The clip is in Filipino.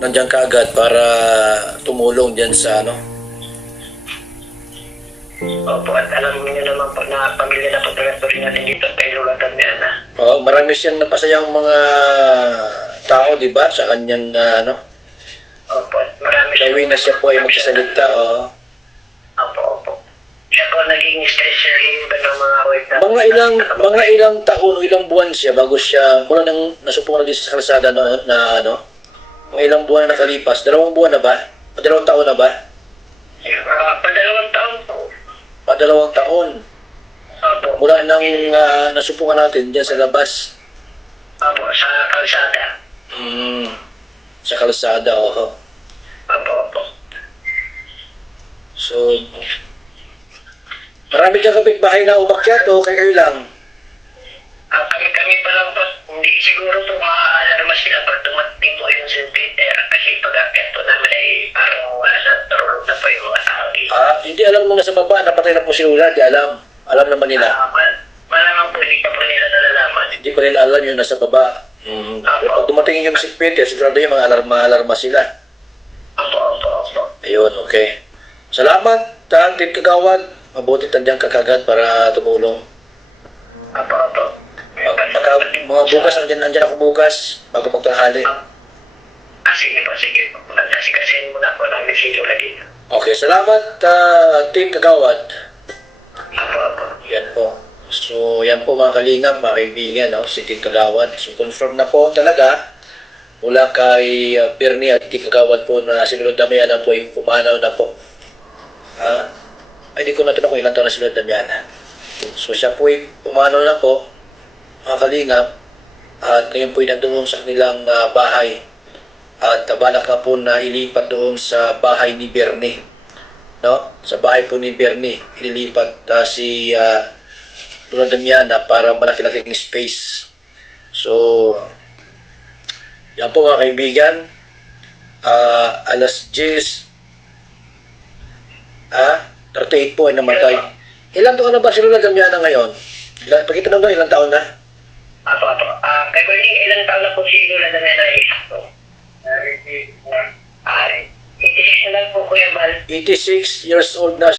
nandiyan ka agad para tumulong diyan sa ano. Opo, at alam niyo naman po na pamilya na pagkakato rin natin dito kay Lola Damiana. Oo, marami siyang napasayang mga tao, di ba? Sa kanyang ano. Opo, at marami Gawin na siya po ay magsasalita. Oo. Opo. Siya po naging special yung ng mga OFW. Mga ilang taon o ilang buwan siya bago siya mula nang nasupungan din sa kalsada na ano. Mga ilang buwan na nakalipas. 2 buwan na ba? O 2 taon na ba? Padalawang taon po. 2 taon. Opo. Mula nang nasupungan natin diyan sa labas. Opo, sa kalsada. Sa kalsada, oo. Opo. So, marami dyan kapitbahay na umakyat o kayo lang? Kami pa lang po, hindi siguro po maaalarma sila pag dumating po yung St. Peter kasi pag-akit po namin ay parang wala sa turulog na po yung mga tao dito. Hindi alam mo na sa baba, napatay na po si Lula, di alam. Alam naman nila. Malamang po, hindi pa po nila nalalaman. Hindi pa nila alam yun nasa baba. Pero pag dumating yung St. Peter, sigurado yung mga alarma sila. Opo. Ayun, okay. Salamat, Team Kagawad. Mabuti tandang kakagad para tumulong. Opo. Mga bukas, nandiyan ako bukas, bago magtanghali. Sige po. Nagkasikasin muna po namin si Lola dito. Okay, salamat, Team Kagawad. Opo. Yan po. So, yan po mga kalingap, mga kaibigan, no? Si Team Kagawad. So, confirm na po talaga mula kay Bernie at Team Kagawad po na si Lula Damiana po yung pumanaw na po. Ay, di ko natin ako ilang taon na si Lula Damiana. So, siya po yung pumanaw na po, mga kalingap, at ngayon po yung nandoon sa kanilang bahay. At balak na po na ilipat doon sa bahay ni Bernie. No? Sa bahay po ni Bernie, ililipat si Lula Damiana para malaki-laking space. So, yan po mga kaibigan. Alas 10, 38 po ay namatay. Ilang taon na ba si Lula Damiana ngayon? Pakita na doon, ilang taon na? Opo. Kay Bernie, ilang taon na po si Lola Damiana ay 86 na lang po, Kuya Bal. 86 years old na.